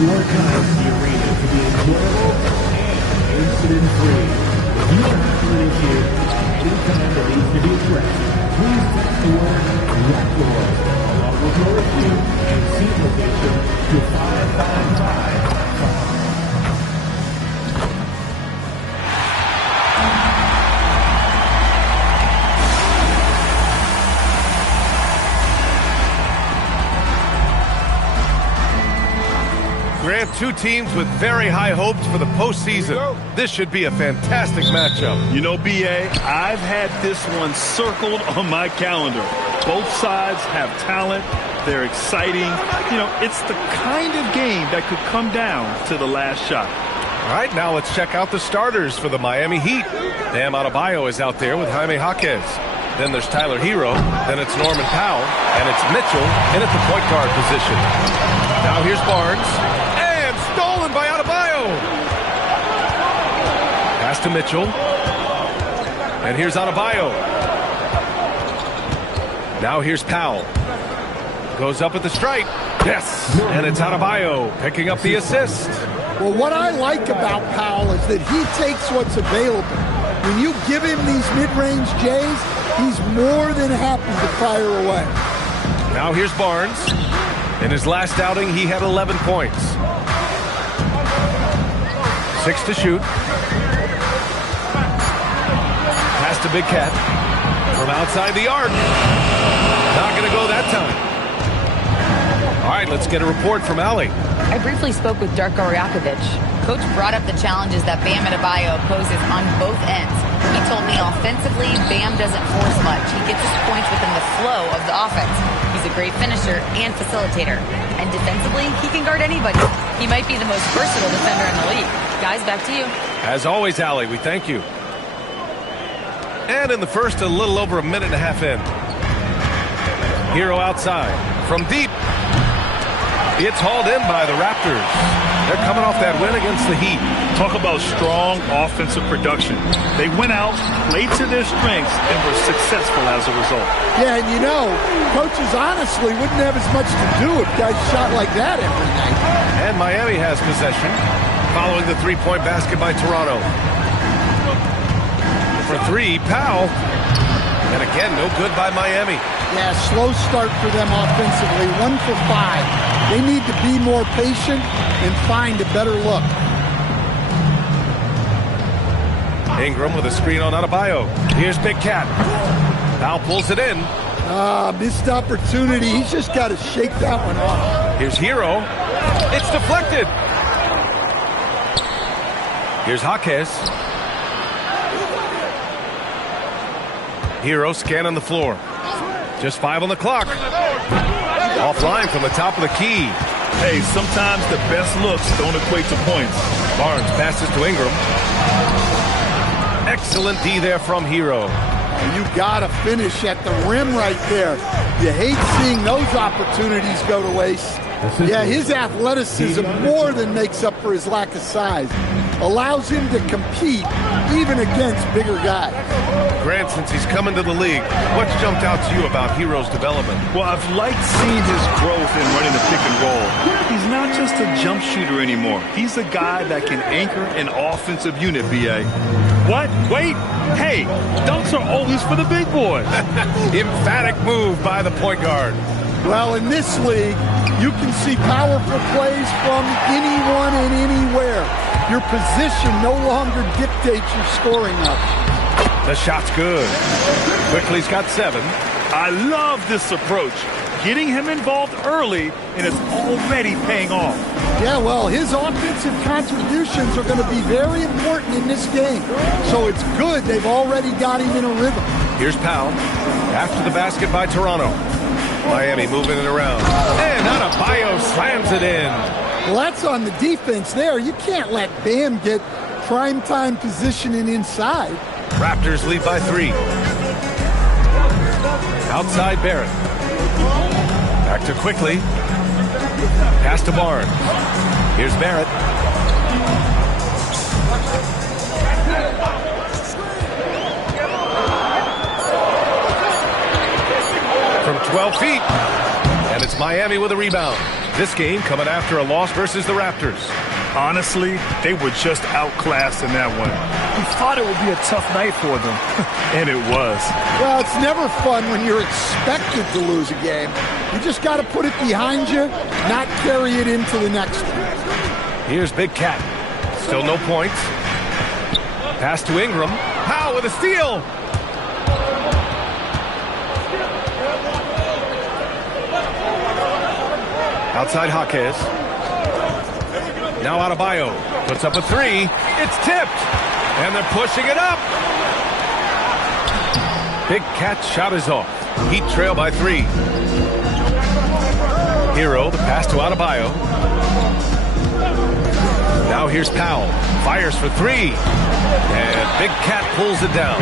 your time in the arena to be enjoyable and incident-free. If you are having an issue at any time that needs to be addressed, please text the word RAPTORS along with your issue and seat location to 555. Grant, two teams with very high hopes for the postseason. This should be a fantastic matchup. You know, B.A., I've had this one circled on my calendar. Both sides have talent. They're exciting. You know, it's the kind of game that could come down to the last shot. All right, now let's check out the starters for the Miami Heat. Bam Adebayo is out there with Jaime Jaquez. Then there's Tyler Hero. Then it's Norman Powell. And it's Mitchell in at the point guard position. Now here's Barnes. Stolen by Adebayo. Pass to Mitchell. And here's Adebayo. Now here's Powell. Goes up at the stripe. Yes. And it's Adebayo picking up the assist. Well, what I like about Powell is that he takes what's available. When you give him these mid-range J's, he's more than happy to fire away. Now here's Barnes. In his last outing, he had 11 points. 6 to shoot. Pass to Big Cat. From outside the arc. Not going to go that time. All right, let's get a report from Allie. I briefly spoke with Darko Rajakovic. Coach brought up the challenges that Bam Adebayo poses on both ends. He told me offensively, Bam doesn't force much. He gets his points within the flow of the offense. He's a great finisher and facilitator. And defensively, he can guard anybody. He might be the most versatile defender in the league. Guys, back to you. As always, Allie, we thank you. And in the first, a little over a minute and a half in. Hero outside. From deep. It's hauled in by the Raptors. They're coming off that win against the Heat. Talk about strong offensive production. They went out, played to their strengths, and were successful as a result. Yeah, and you know, coaches honestly wouldn't have as much to do if guys shot like that every night. And Miami has possession, following the three-point basket by Toronto. For three, Powell. And again, no good by Miami. Yeah, slow start for them offensively, 1 for 5. They need to be more patient and find a better look. Ingram with a screen on Adebayo. Here's Big Cat. Powell pulls it in. Missed opportunity. He's just got to shake that one off. Here's Hero. It's deflected. Here's Jaquez. Hero scanning the floor. Just 5 on the clock. Offline from the top of the key. Hey, sometimes the best looks don't equate to points. Barnes passes to Ingram. Excellent D there from Hero. You got to finish at the rim right there. You hate seeing those opportunities go to waste. Yeah, his athleticism more than makes up for his lack of size. Allows him to compete even against bigger guys. Grant, since he's come into the league, what's jumped out to you about Hero's development? Well, I've liked seeing his growth in running the pick and roll. He's not just a jump shooter anymore. He's a guy that can anchor an offensive unit, B.A. What? Wait. Hey, dunks are always for the big boys. Emphatic move by the point guard. Well, in this league, you can see powerful plays from anyone and anywhere. Your position no longer dictates your scoring options. The shot's good. Quickly's got 7. I love this approach. Getting him involved early, and it's already paying off. Yeah, well, his offensive contributions are going to be very important in this game. So it's good they've already got him in a rhythm. Here's Powell. After the basket by Toronto. Miami moving it around. And Adebayo slams it in. Well, that's on the defense there. You can't let Bam get primetime positioning inside. Raptors lead by 3. Outside Barrett. Back to Quickly. Pass to Barnes. Here's Barrett. From 12 feet. And it's Miami with a rebound. This game coming after a loss versus the Raptors. Honestly, they were just outclassed in that one. We thought it would be a tough night for them, and it was. Well, it's never fun when you're expected to lose a game. You just got to put it behind you, not carry it into the next one. Here's Big Cat. Still no points. Pass to Ingram. Powell with a steal. Outside Jaquez. Now Adebayo puts up a three. It's tipped. And they're pushing it up. Big Cat's shot is off. Heat trail by 3. Hero, the pass to Adebayo. Now here's Powell. Fires for 3. And Big Cat pulls it down.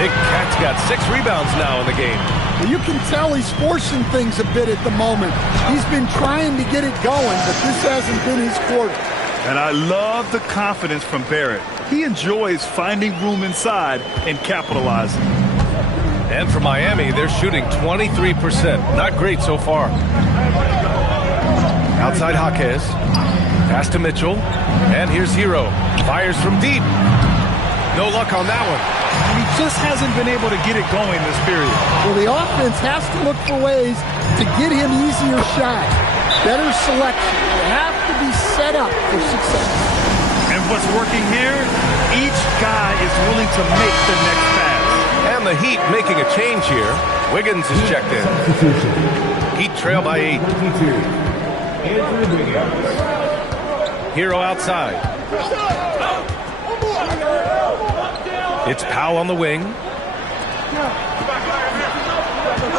Big Cat's got 6 rebounds now in the game. Well, you can tell he's forcing things a bit at the moment. He's been trying to get it going, but this hasn't been his quarter. And I love the confidence from Barrett. He enjoys finding room inside and capitalizing. And for Miami, they're shooting 23%. Not great so far. Outside Jaquez. Pass to Mitchell. And here's Hero. Fires from deep. No luck on that one. He just hasn't been able to get it going this period. Well, the offense has to look for ways to get him easier shots. Better selection. They have to be set up for success. And what's working here? Each guy is willing to make the next pass. And the Heat making a change here. Wiggins is checked in. Heat trail by 8. Hero outside. It's Powell on the wing.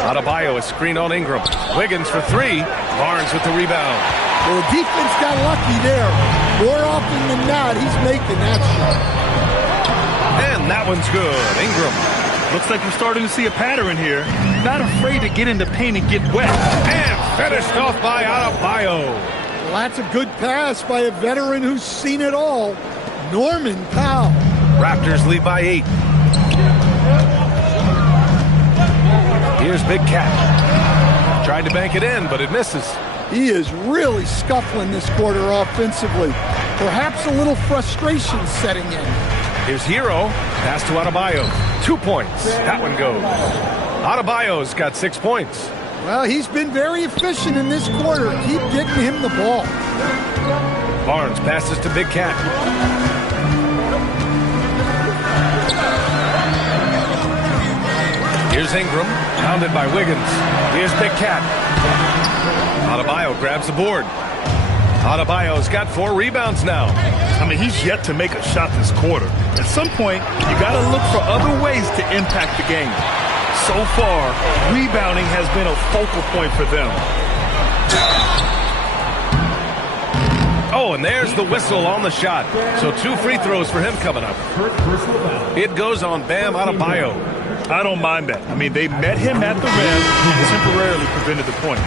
Adebayo is screen on Ingram. Wiggins for 3. Barnes with the rebound. Well, the defense got lucky there. More often than not, he's making that shot. And that one's good. Ingram. Looks like we're starting to see a pattern here. Not afraid to get into paint and get wet. And finished off by Adebayo. Well, that's a good pass by a veteran who's seen it all. Norman Powell. Raptors lead by 8. Here's Big Cat. Tried to bank it in, but it misses. He is really scuffling this quarter offensively. Perhaps a little frustration setting in. Here's Hero. Pass to Adebayo. 2 points. That one goes. Adebayo's got 6 points. Well, he's been very efficient in this quarter. Keep getting him the ball. Barnes passes to Big Cat. Here's Ingram, pounded by Wiggins. Here's Big Cat. Adebayo grabs the board. Adebayo's got 4 rebounds now. I mean, he's yet to make a shot this quarter. At some point, you got to look for other ways to impact the game. So far, rebounding has been a focal point for them. Oh, and there's the whistle on the shot. So 2 free throws for him coming up. It goes on Bam Adebayo. I don't mind that. I mean, they met him at the rim and temporarily prevented the point.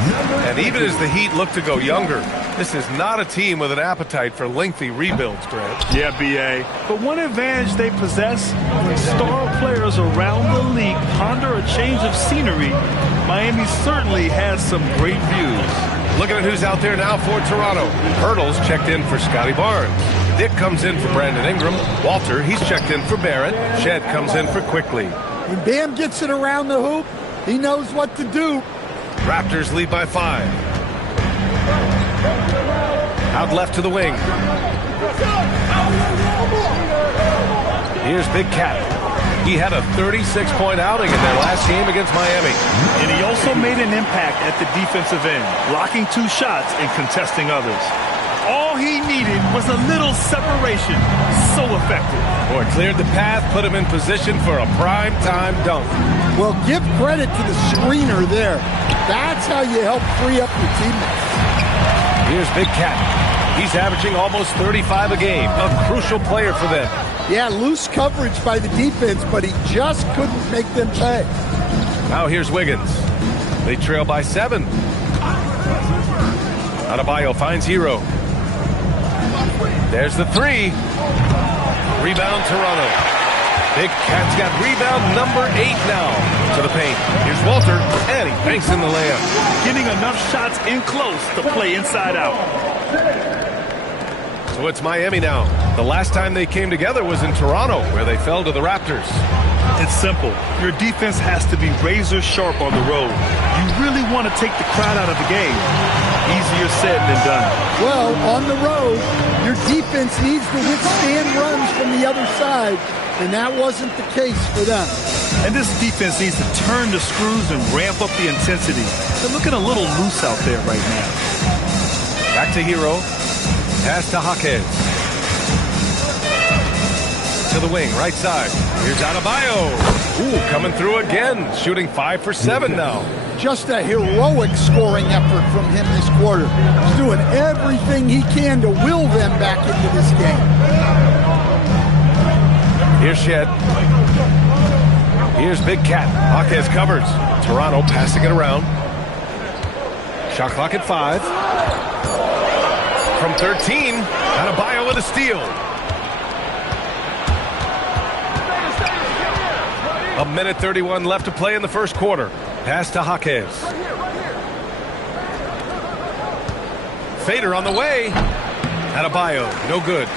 And even as the Heat look to go younger, this is not a team with an appetite for lengthy rebuilds, Grant. Yeah, B.A. But one advantage they possess, when star players around the league ponder a change of scenery, Miami certainly has some great views. Looking at who's out there now for Toronto. Hurdle's checked in for Scotty Barnes. Dick comes in for Brandon Ingram. Walter, he's checked in for Barrett. Shed comes in for Quickly. When Bam gets it around the hoop, he knows what to do. Raptors lead by 5. Out left to the wing. Here's Big Cat. He had a 36-point outing in their last game against Miami. And he also made an impact at the defensive end, blocking 2 shots and contesting others. All he needed was a little separation. So effective. Boy, cleared the path, put him in position for a prime-time dunk. Well, give credit to the screener there. That's how you help free up your teammates. Here's Big Cat. He's averaging almost 35 a game. A crucial player for them. Yeah, loose coverage by the defense, but he just couldn't make them pay. Now here's Wiggins. They trail by 7. Adebayo finds Hero. There's the 3. Rebound Toronto. Big Cat's got rebound number 8 now to the paint. Here's Walter, and he banks in the layup. Getting enough shots in close to play inside out. So it's Miami now. The last time they came together was in Toronto, where they fell to the Raptors. It's simple. Your defense has to be razor sharp on the road. You really want to take the crowd out of the game. Easier said than done. Well, on the road, your defense needs to withstand runs from the other side, and that wasn't the case for them. And this defense needs to turn the screws and ramp up the intensity. They're looking a little loose out there right now. Back to Hero. Pass to Jaquez. To the wing, right side. Here's Adebayo. Ooh, coming through again. Shooting 5 for 7 now. Just a heroic scoring effort from him this quarter. He's doing everything he can to will them back into this game. Here's Shed. Here's Big Cat. Jaquez covers. Toronto passing it around. Shot clock at 5. From 13, Adebayo with a steal. A minute 31 left to play in the first quarter. Pass to Jaquez. Fader on the way. Adebayo, no good.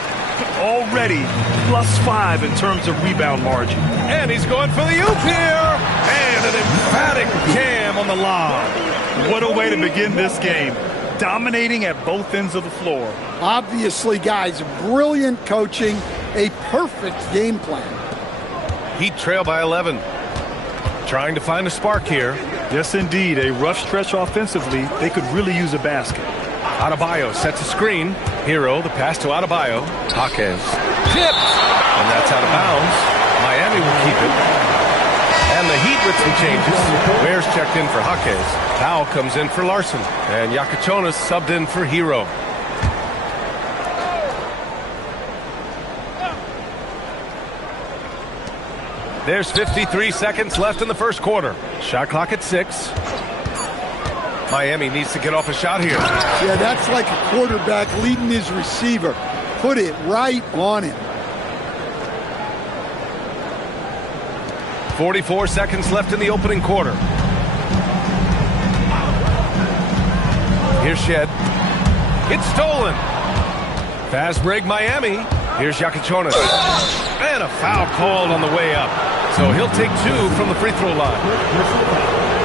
Already +5 in terms of rebound margin. And he's going for the oop here. And an emphatic jam on the lob. What a way to begin this game. Dominating at both ends of the floor. Obviously, guys, brilliant coaching, a perfect game plan. Heat trail by 11. Trying to find a spark here. Yes, indeed. A rough stretch offensively. They could really use a basket. Adebayo sets a screen. Hero, the pass to Adebayo. Jaquez. Tipped! And that's out of bounds. Miami will keep it. And the Heat with some changes. Ware's checked in for Jaquez. Powell comes in for Larson. And Yakachonis subbed in for Hero. There's 53 seconds left in the first quarter. Shot clock at 6. Miami needs to get off a shot here. Yeah, that's like a quarterback leading his receiver. Put it right on him. 44 seconds left in the opening quarter. Here's Shed. It's stolen. Fast break Miami. Here's Yakachonis. And a foul called on the way up. So he'll take 2 from the free throw line.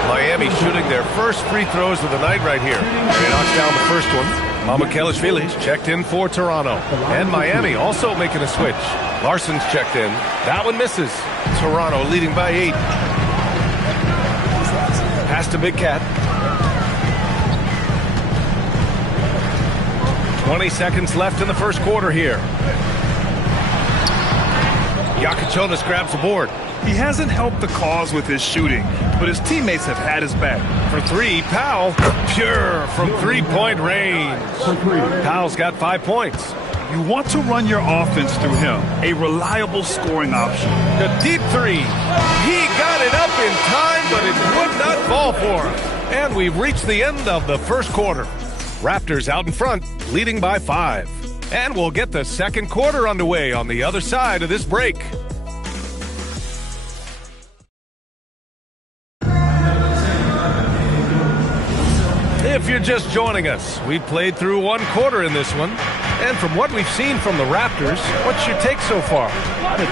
Miami shooting their first free throws of the night right here. He knocks down the first one. Mamukelashvili's checked in for Toronto. And Miami also making a switch. Larson's checked in. That one misses. Toronto leading by 8. Pass to Big Cat. 20 seconds left in the first quarter here. Yakachonis grabs the board. He hasn't helped the cause with his shooting, but his teammates have had his back. For 3, Powell, pure from three-point range. Powell's got 5 points. You want to run your offense through him, a reliable scoring option. The deep 3. He got it up in time, but it would not fall for him. And we've reached the end of the first quarter. Raptors out in front, leading by 5. And we'll get the second quarter underway on the other side of this break. If you're just joining us, we've played through 1 quarter in this one. And from what we've seen from the Raptors, what's your take so far?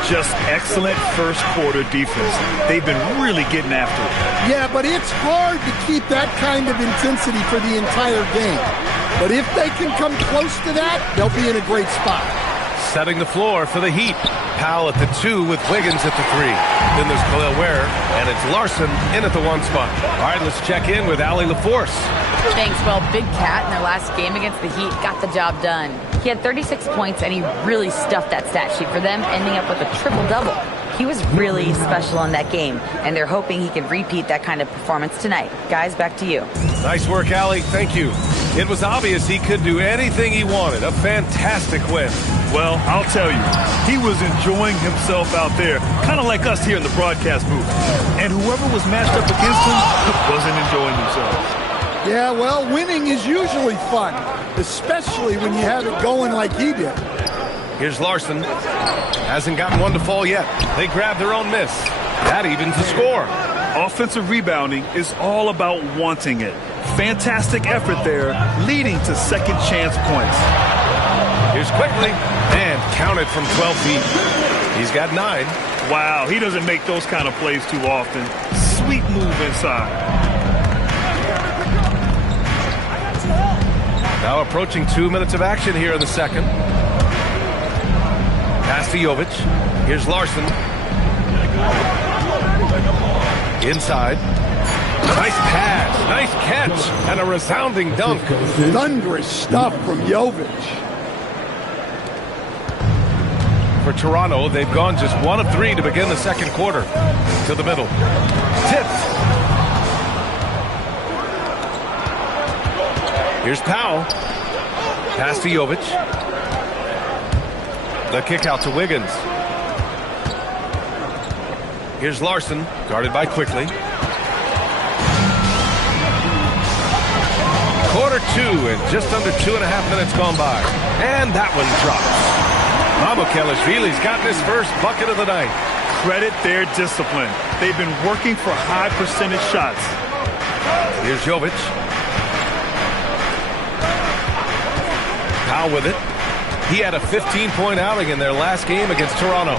Just excellent first quarter defense. They've been really getting after it. Yeah, but it's hard to keep that kind of intensity for the entire game. But if they can come close to that, they'll be in a great spot. Setting the floor for the Heat. Powell at the 2 with Wiggins at the 3. Then there's Khalil Ware, and it's Larson in at the 1 spot. All right, let's check in with Allie LaForce. Thanks. Well, Big Cat in their last game against the Heat got the job done. He had 36 points, and he really stuffed that stat sheet for them, ending up with a triple-double. He was really special in that game, and they're hoping he can repeat that kind of performance tonight. Guys, back to you. Nice work, Allie. Thank you. It was obvious he could do anything he wanted. A fantastic win. Well, I'll tell you, he was enjoying himself out there, kind of like us here in the broadcast booth. And whoever was matched up against him wasn't enjoying themselves. Yeah, well, winning is usually fun, especially when you have it going like he did. Here's Larson. Hasn't gotten one to fall yet. They grab their own miss. That evens the score. Offensive rebounding is all about wanting it. Fantastic effort there, leading to second chance points. Here's quickly, and counted from 12 feet. He's got 9. Wow, he doesn't make those kind of plays too often. Sweet move inside. Now approaching 2 minutes of action here in the second. Pass to Jovic. Here's Larson. Inside. Nice pass, nice catch, and a resounding dunk. Thunderous stuff from Jovic. For Toronto, they've gone just 1 of 3 to begin the second quarter. To the middle. Tipped. Here's Powell. Pass to Jovic. The kick out to Wiggins. Here's Larson, guarded by Quickly. Quarter 2 and just under 2.5 minutes gone by. And that one drops. Mamukelashvili's gotten his first bucket of the night. Credit their discipline. They've been working for high percentage shots. Here's Jovic. Powell with it. He had a 15-point outing in their last game against Toronto.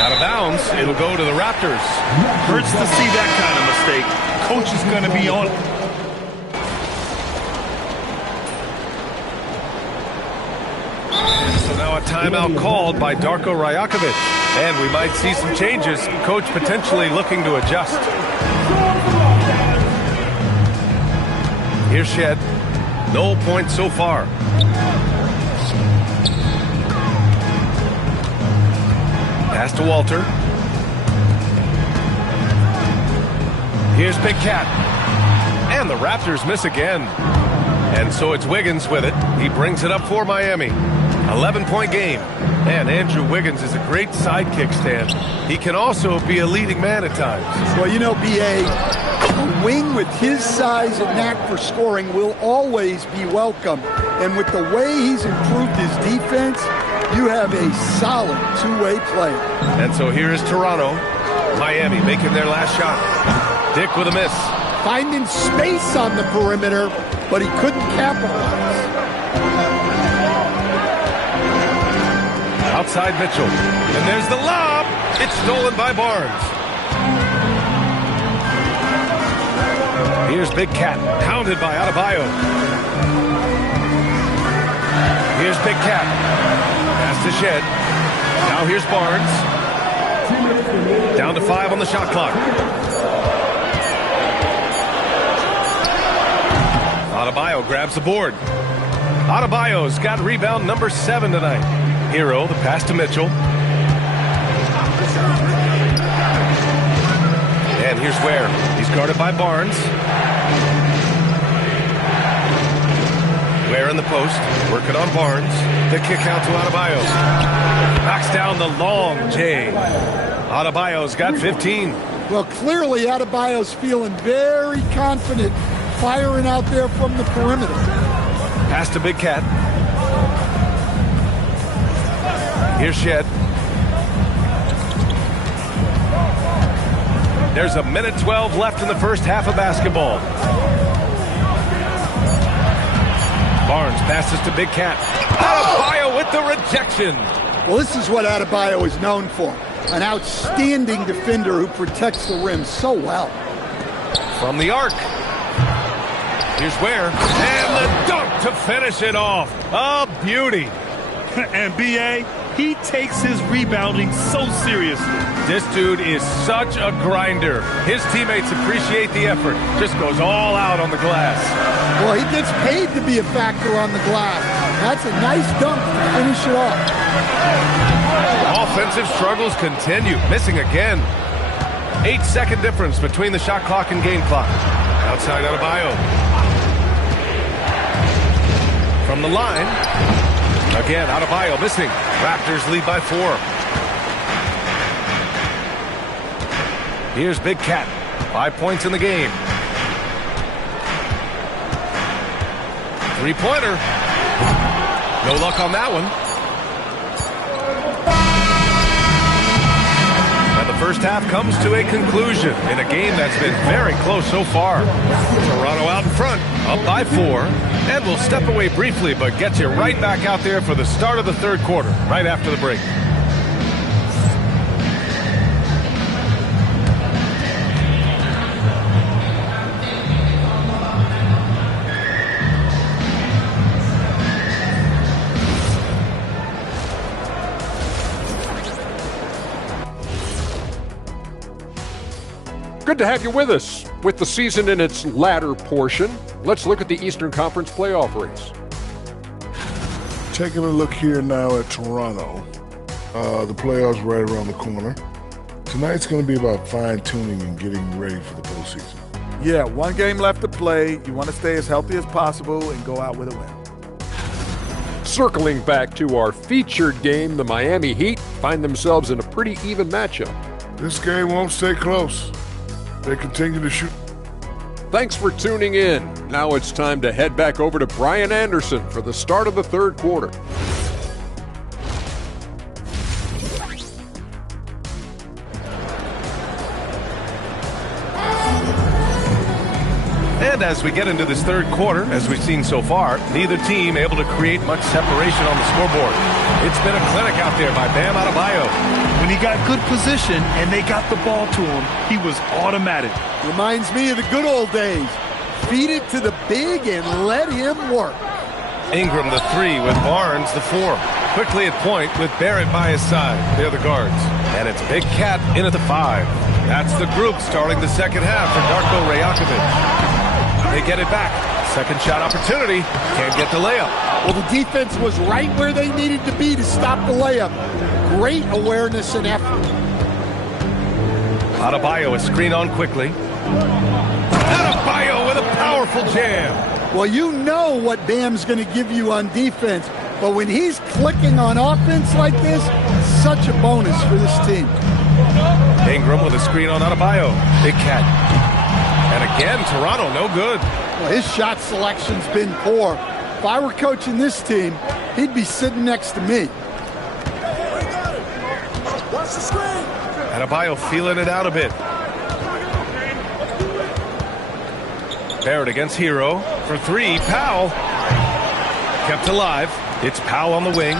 Out of bounds, it'll go to the Raptors. Hurts to see that kind of mistake. Coach is going to be on it. So now a timeout called by Darko Rajakovic. And we might see some changes. Coach potentially looking to adjust. Here's Shed. No points so far. Pass to Walter. Here's Big Cat. And the Raptors miss again. And so it's Wiggins with it. He brings it up for Miami. 11-point game. And Andrew Wiggins is a great sidekick, Stan. He can also be a leading man at times. Well, you know, B.A., a wing with his size and knack for scoring will always be welcome. And with the way he's improved his defense, you have a solid two-way player. And so here is Toronto. Miami making their last shot. Dick with a miss. Finding space on the perimeter, but he couldn't capitalize. Outside Mitchell. And there's the lob. It's stolen by Barnes. Here's Big Cat. Hounded by Adebayo. Here's Big Cat. Pass to Shed. Now here's Barnes. Down to 5 on the shot clock. Adebayo grabs the board. Adebayo's got rebound number 7 tonight. Hero, the pass to Mitchell. And here's Ware. He's guarded by Barnes. Ware in the post, working on Barnes. The kick out to Adebayo. Knocks down the long J. Adebayo's got 15. Well, clearly Adebayo's feeling very confident firing out there from the perimeter. Pass to Big Cat. Here's Shed. There's a minute 12 left in the first half of basketball. Barnes passes to Big Cat. Adebayo with the rejection. Well, this is what Adebayo is known for. An outstanding defender who protects the rim so well. From the arc. Here's Ware. And the dunk to finish it off. A beauty. And B.A., he takes his rebounding so seriously. This dude is such a grinder. His teammates appreciate the effort. Just goes all out on the glass. Well, he gets paid to be a factor on the glass. That's a nice dunk to finish it off. Offensive struggles continue. Missing again. 8-second difference between the shot clock and game clock. Outside Adebayo. From the line. Again, Adebayo missing. Raptors lead by 4. Here's Big Cat. 5 points in the game. Three-pointer. No luck on that one. And the first half comes to a conclusion in a game that's been very close so far. Toronto out in front, up by 4. And we'll step away briefly, but get you right back out there for the start of the third quarter, right after the break. Good to have you with us. With the season in its latter portion, let's look at the Eastern Conference playoff race. Taking a look here now at Toronto. The playoffs right around the corner. Tonight's going to be about fine-tuning and getting ready for the postseason. Yeah, one game left to play. You want to stay as healthy as possible and go out with a win. Circling back to our featured game, the Miami Heat find themselves in a pretty even matchup. This game won't stay close. They continue to shoot. Thanks for tuning in. Now it's time to head back over to Brian Anderson for the start of the third quarter. And as we get into this third quarter, as we've seen so far, neither team able to create much separation on the scoreboard. It's been a clinic out there by Bam Adebayo. When he got good position and they got the ball to him, he was automatic. Reminds me of the good old days. Feed it to the big and let him work. Ingram the 3 with Barnes the 4. Quickly at point with Barrett by his side. They're the guards. And it's Big Cat in at the 5. That's the group starting the second half for Darko Rajakovic. They get it back. Second shot opportunity. Can't get the layup. Well, the defense was right where they needed to be to stop the layup. Great awareness and effort. Adebayo is screen on quickly. Adebayo with a powerful jam. Well, you know what Bam's going to give you on defense, but when he's clicking on offense like this, such a bonus for this team. Ingram with a screen on Adebayo. Big Cat. And again, Toronto no good. Well, his shot selection's been poor. If I were coaching this team, he'd be sitting next to me. Adebayo feeling it out a bit. Barrett against Hero for 3. Powell kept alive. It's Powell on the wing.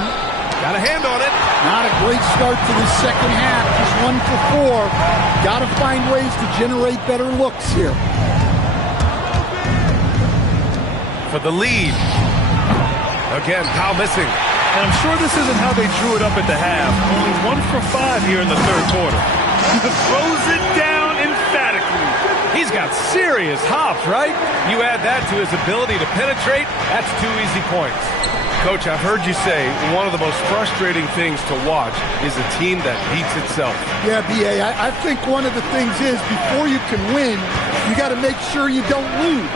Got a hand on it. Not a great start to the second half. Just 1 for 4. Got to find ways to generate better looks here. For the lead. Again, Powell missing. And I'm sure this isn't how they drew it up at the half. Only 1 for 5 here in the third quarter. He throws it down emphatically. He's got serious hops, right? You add that to his ability to penetrate, that's 2 easy points. Coach, I've heard you say one of the most frustrating things to watch is a team that beats itself. Yeah, B.A., I think one of the things is before you can win, you got to make sure you don't lose.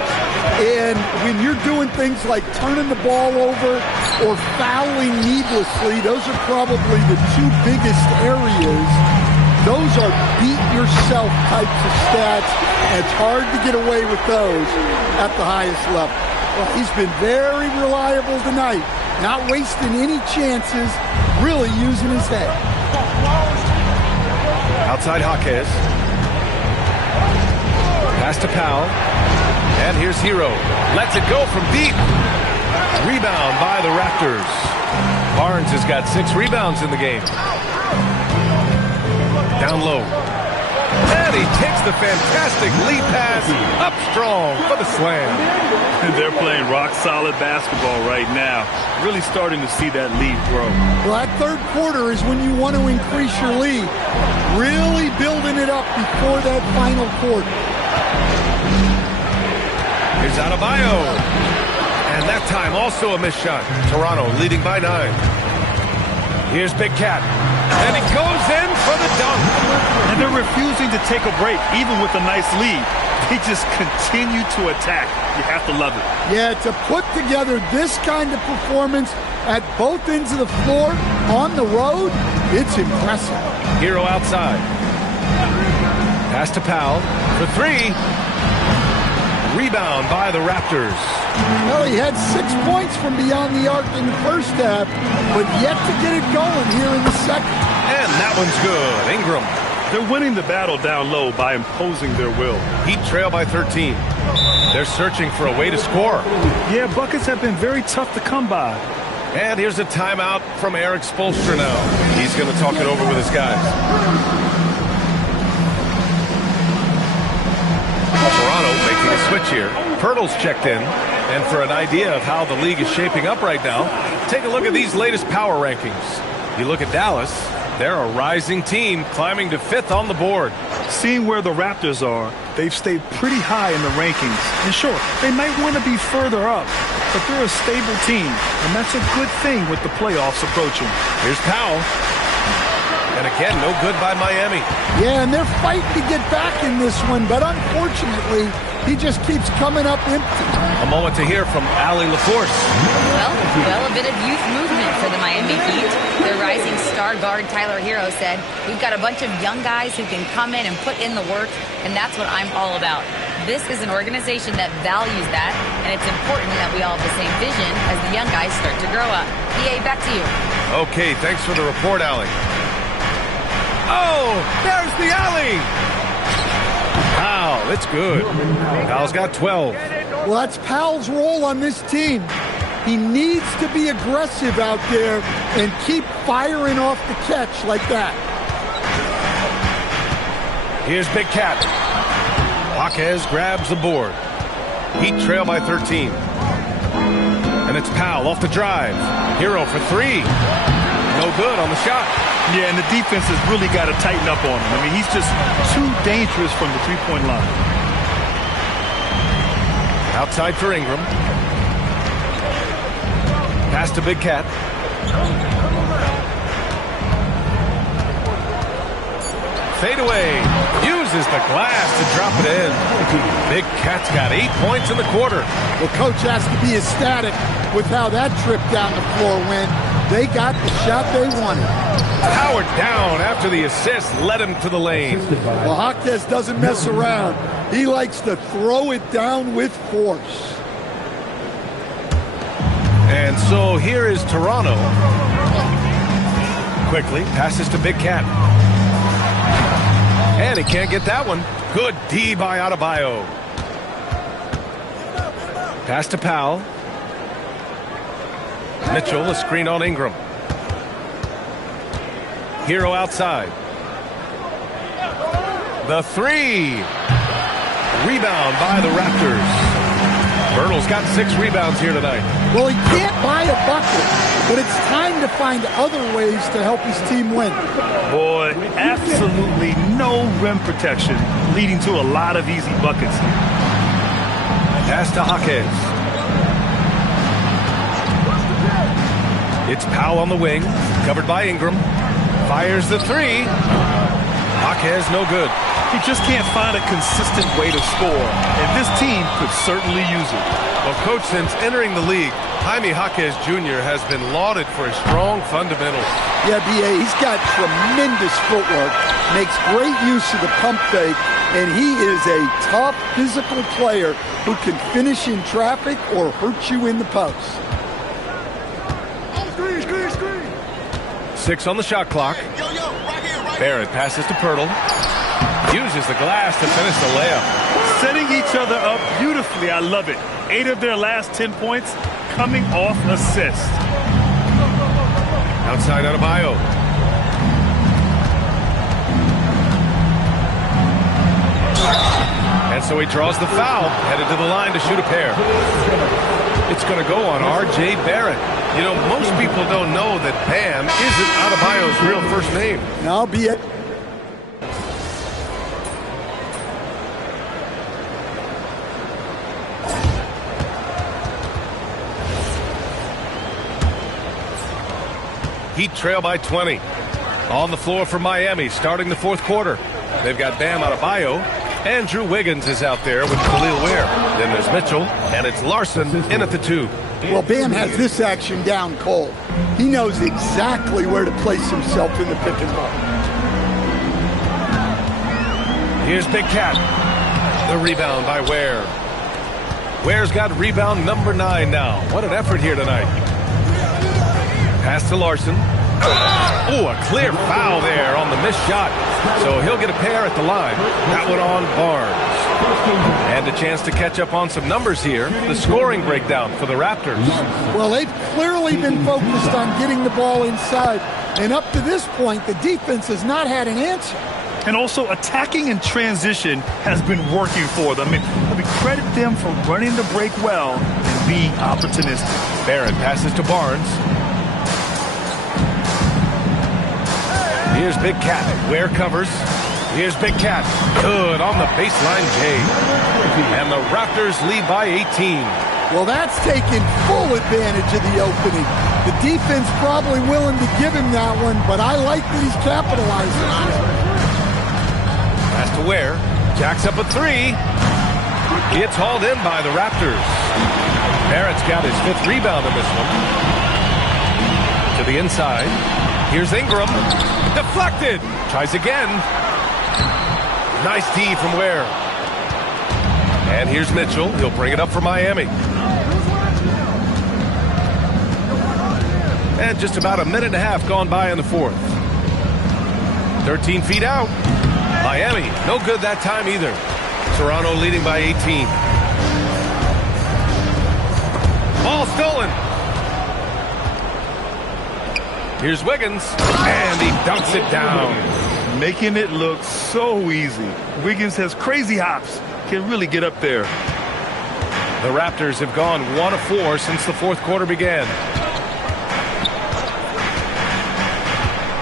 And when you're doing things like turning the ball over or fouling needlessly, those are probably the 2 biggest areas. Those are beat yourself types of stats, and it's hard to get away with those at the highest level. Well, he's been very reliable tonight, not wasting any chances, really using his head. Outside Jaquez. Pass to Powell. And here's Hero. Lets it go from deep. Rebound by the Raptors. Barnes has got 6 rebounds in the game. Down low. And he takes the fantastic lead pass up strong for the slam. They're playing rock-solid basketball right now. Really starting to see that lead grow. Well, that third quarter is when you want to increase your lead. Really building it up before that final quarter. Here's Adebayo. And that time also a missed shot. Toronto leading by 9. Here's Big Cat. And he goes in for the dunk. And they're refusing to take a break, even with a nice lead. They just continue to attack. You have to love it. Yeah, to put together this kind of performance at both ends of the floor on the road, it's impressive. Hero outside. Pass to Powell for 3. Rebound by the Raptors. Well, he had 6 points from beyond the arc in the first half, but yet to get it going here in the second. And that one's good. Ingram. They're winning the battle down low by imposing their will. Heat trail by 13. They're searching for a way to score. Yeah, buckets have been very tough to come by. And here's a timeout from Eric Spoelstra now. He's going to talk it over with his guys. Toronto making a switch here. Pirtle's checked in. And for an idea of how the league is shaping up right now, take a look at these latest power rankings. You look at Dallas, they're a rising team climbing to 5th on the board. Seeing where the Raptors are, they've stayed pretty high in the rankings. And sure, they might want to be further up, but they're a stable team, and that's a good thing with the playoffs approaching. Here's Powell. And again, no good by Miami. Yeah, and they're fighting to get back in this one, but unfortunately, he just keeps coming up empty. A moment to hear from Allie LaForce. Well, a bit of youth movement for the Miami Heat. Their rising star guard, Tyler Hero, said, "We've got a bunch of young guys who can come in and put in the work, and that's what I'm all about." This is an organization that values that, and it's important that we all have the same vision as the young guys start to grow up. EA, back to you. Okay, thanks for the report, Allie. Oh, there's the alley. Powell, it's good. Powell's got 12. Well, that's Powell's role on this team. He needs to be aggressive out there and keep firing off the catch like that. Here's Big Cat. Jaquez grabs the board. Heat trail by 13. And it's Powell off the drive. Hero for 3. No good on the shot. Yeah, and the defense has really got to tighten up on him. I mean, he's just too dangerous from the three-point line. Outside for Ingram. Pass to Big Cat. Fade away. Uses the glass to drop it in. Big Cat's got 8 points in the quarter. Well, coach has to be ecstatic with how that trip down the floor went. They got the shot they wanted. Howard down after the assist led him to the lane. Well, Jaquez doesn't mess around. He likes to throw it down with force. And so here is Toronto. Quickly passes to Big Cat. And he can't get that one. Good D by Adebayo. Pass to Powell. Mitchell, a screen on Ingram. Hero outside. The 3. Rebound by the Raptors. Birtle's got 6 rebounds here tonight. Well, he can't buy a bucket, but it's time to find other ways to help his team win. Boy, absolutely no rim protection, leading to a lot of easy buckets. Pass to Jaquez. It's Powell on the wing, covered by Ingram. Fires the 3. Jaquez no good. He just can't find a consistent way to score, and this team could certainly use it. Well, Coach, since entering the league, Jaime Jaquez Jr. has been lauded for his strong fundamentals. Yeah, B.A., he's got tremendous footwork, makes great use of the pump fake, and he is a tough physical player who can finish in traffic or hurt you in the post. 6 on the shot clock. Barrett passes to Pirtle. Uses the glass to finish the layup. Setting each other up beautifully. I love it. 8 of their last 10 points coming off assists. Outside Adebayo. And so he draws the foul, headed to the line to shoot a pair. It's going to go on R.J. Barrett. You know, most people don't know that Bam isn't Adebayo's real first name. Now, B.A. Heat trail by 20. On the floor for Miami, starting the fourth quarter. They've got Bam Adebayo. Andrew Wiggins is out there with Khalil Ware. Then there's Mitchell, and it's Larson in at the 2. Well, Bam has this action down cold. He knows exactly where to place himself in the pick and roll. Here's Big Cat. The rebound by Ware. Ware's got rebound number 9 now. What an effort here tonight. Pass to Larson. Oh, a clear foul there on the missed shot. So he'll get a pair at the line. That one on Barnes. And a chance to catch up on some numbers here. The scoring breakdown for the Raptors. Well, they've clearly been focused on getting the ball inside. And up to this point, the defense has not had an answer. And also, attacking in transition has been working for them. I mean, credit them for running the break well and being opportunistic. Barrett passes to Barnes. Here's Big Cat. Ware covers. Here's Big Cat. Good on the baseline J. And the Raptors lead by 18. Well, that's taken full advantage of the opening. The defense probably willing to give him that one, but I like that he's capitalizing on it. Pass to Ware. Jacks up a 3. Gets hauled in by the Raptors. Barrett's got his 5th rebound in this one. To the inside. Here's Ingram. Deflected. Tries again. Nice D from Ware. And here's Mitchell. He'll bring it up for Miami. And just about a minute and a half gone by in the 4th. 13 feet out. Miami, no good that time either. Toronto leading by 18. Ball stolen. Here's Wiggins, and he dunks it down. Making it look so easy. Wiggins has crazy hops. Can really get up there. The Raptors have gone 1 of 4 since the 4th quarter began.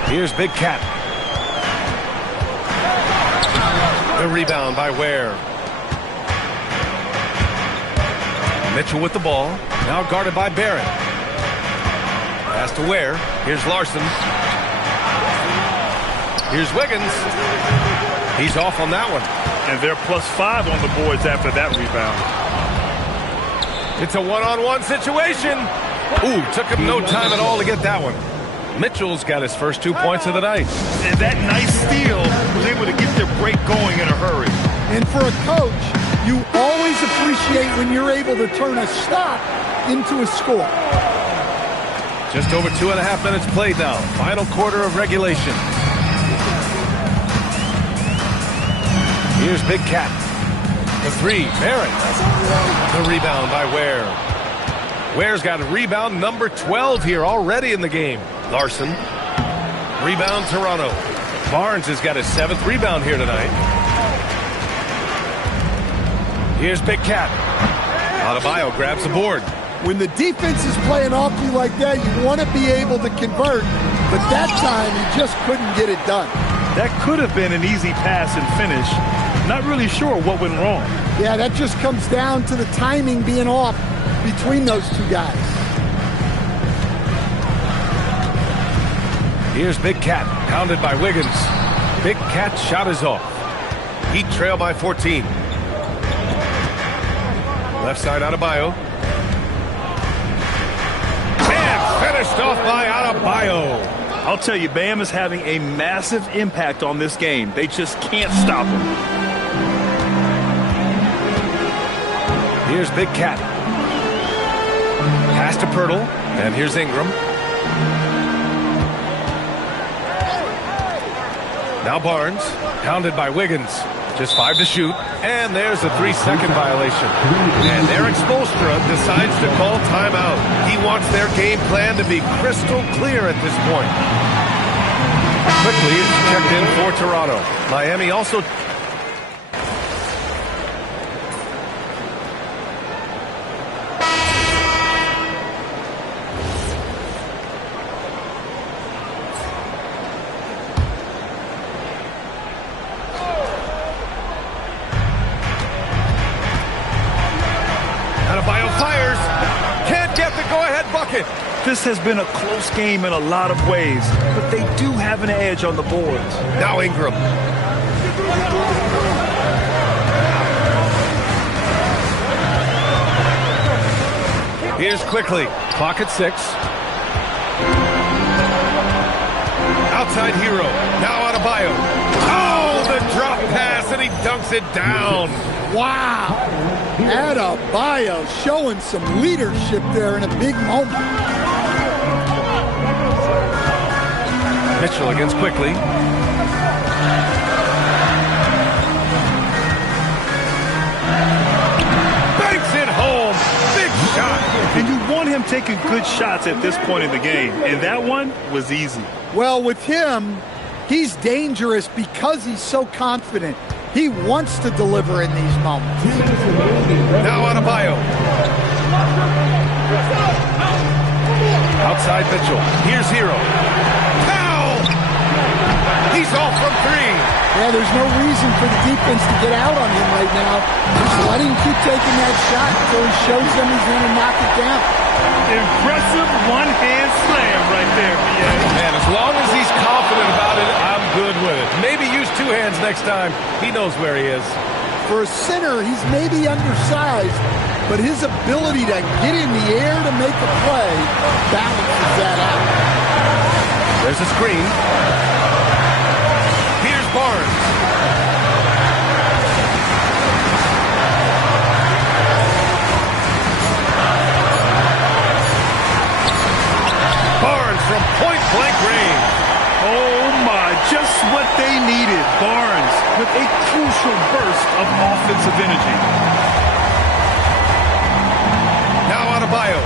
Here's Big Cat. The rebound by Ware. Mitchell with the ball. Now guarded by Barrett. Pass to Ware. Here's Larson. Here's Wiggins. He's off on that one. And they're +5 on the boards after that rebound. It's a one-on-one situation. Ooh, took him no time at all to get that one. Mitchell's got his first 2 points of the night. And that nice steal was able to get their break going in a hurry. And for a coach, you always appreciate when you're able to turn a stop into a score. Just over 2.5 minutes played now. Final quarter of regulation. Here's Big Cat. The 3, Barrett. The rebound by Ware. Ware's got a rebound number 12 here already in the game. Larson. Rebound Toronto. Barnes has got his 7th rebound here tonight. Here's Big Cat. Adebayo grabs the board. When the defense is playing off you like that, you want to be able to convert. But that time, he just couldn't get it done. That could have been an easy pass and finish. Not really sure what went wrong. Yeah, that just comes down to the timing being off between those two guys. Here's Big Cat, pounded by Wiggins. Big Cat's shot is off. Heat trail by 14. Left side Adebayo. And finished off by Adebayo. I'll tell you, Bam is having a massive impact on this game. They just can't stop him. Here's Big Cat. Pass to Pirtle. And here's Ingram. Now Barnes, pounded by Wiggins. Just 5 to shoot. And there's a 3-second violation. And Eric Spoelstra decides to call timeout. He wants their game plan to be crystal clear at this point. Quickly, it's checked in for Toronto. Miami also... This has been a close game in a lot of ways, but they do have an edge on the boards. Now Ingram. Here's quickly. Clock at 6. Outside Hero. Now Adebayo. Oh, the drop pass and he dunks it down. Wow. Adebayo showing some leadership there in a big moment. Mitchell against Quickly. Banks it home. Big shot. And you want him taking good shots at this point in the game. And that one was easy. Well, with him, he's dangerous because he's so confident. He wants to deliver in these moments. Now Adebayo. Outside Mitchell. Here's Hero. Foul! He's off from three. Yeah, there's no reason for the defense to get out on him right now. Just let him keep taking that shot until he shows them he's going to knock it down. Impressive one-hand slam right there, BA. Man, as long as he's confident about it, I'm good with it. Maybe use two hands next time. He knows where he is. For a center, he's maybe undersized, but his ability to get in the air to make a play balances that out. There's a screen. Here's Barnes. Barnes from point-blank range. Oh, my, just what they needed. Barnes with a crucial burst of offensive energy. Now Adebayo.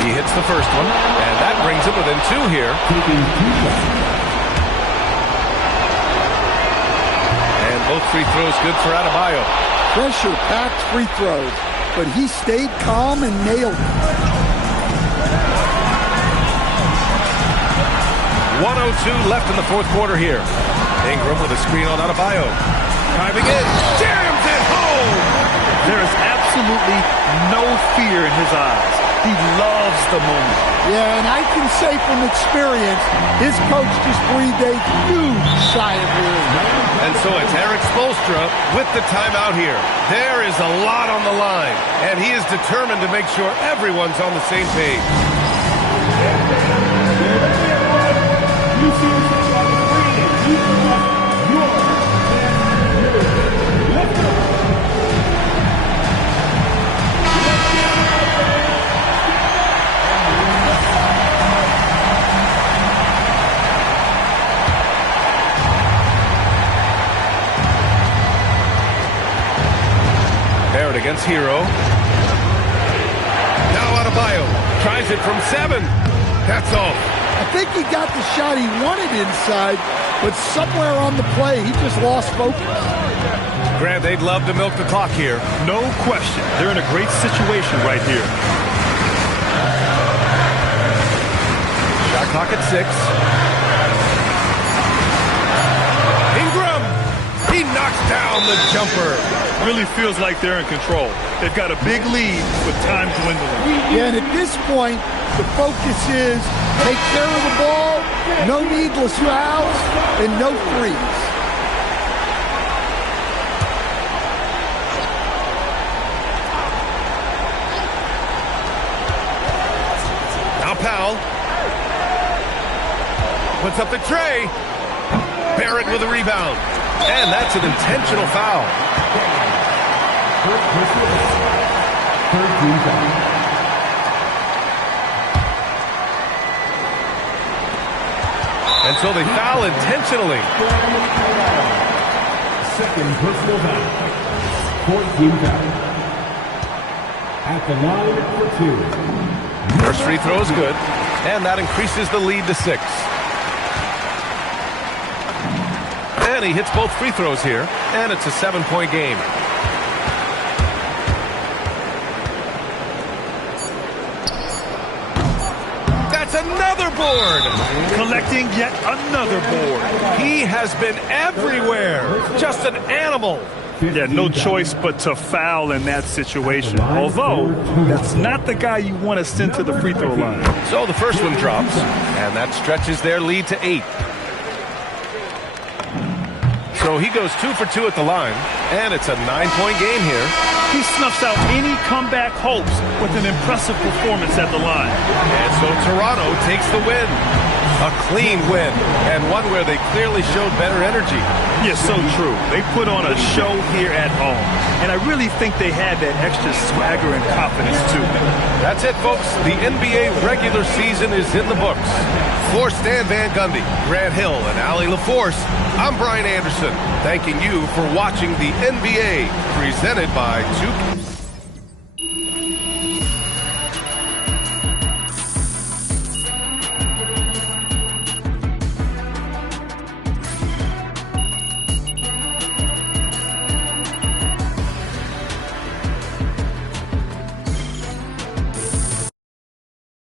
He hits the first one, and that brings him within two here. And both free throws good for Adebayo. Pressure-packed free throws, but he stayed calm and nailed it. 1:02 left in the fourth quarter here. Ingram with a screen on Adebayo. Driving in, jams it home! There is absolutely no fear in his eyes. He loves the moment. Yeah, and I can say from experience, his coach just breathed a huge sigh of relief. And so it's Eric Spoelstra with the timeout here. There is a lot on the line, and he is determined to make sure everyone's on the same page. Barrett against Hero. Now Adebayo tries it from 7. That's off. I think he got the shot he wanted inside, but somewhere on the play, he just lost focus. Grant, they'd love to milk the clock here. No question. They're in a great situation right here. Shot clock at 6. Ingram! He knocks down the jumper. Really feels like they're in control. They've got a big lead with time dwindling. Yeah, and at this point, the focus is take care of the ball, no needless fouls, and no threes. Now Powell. Puts up the tray. Barrett with a rebound. And that's an intentional foul. And so they foul intentionally. Second personal foul. 14 foul. At the line for 2. First free throw is good. And that increases the lead to 6. And he hits both free throws here. And it's a 7-point game. That's another board. Collecting yet another board. He has been everywhere. Just an animal. Yeah, no choice but to foul in that situation. Although, that's not the guy you want to send to the free throw line. So the first one drops. And that stretches their lead to 8. So he goes 2 for 2 at the line, and it's a 9-point game here. He snuffs out any comeback hopes with an impressive performance at the line. And so Toronto takes the win. A clean win, and one where they clearly showed better energy. Yes, so true. They put on a show here at home, and I really think they had that extra swagger and confidence, too. That's it, folks. The NBA regular season is in the books. For Stan Van Gundy, Grant Hill, and Allie LaForce, I'm Brian Anderson, thanking you for watching the NBA, presented by 2K.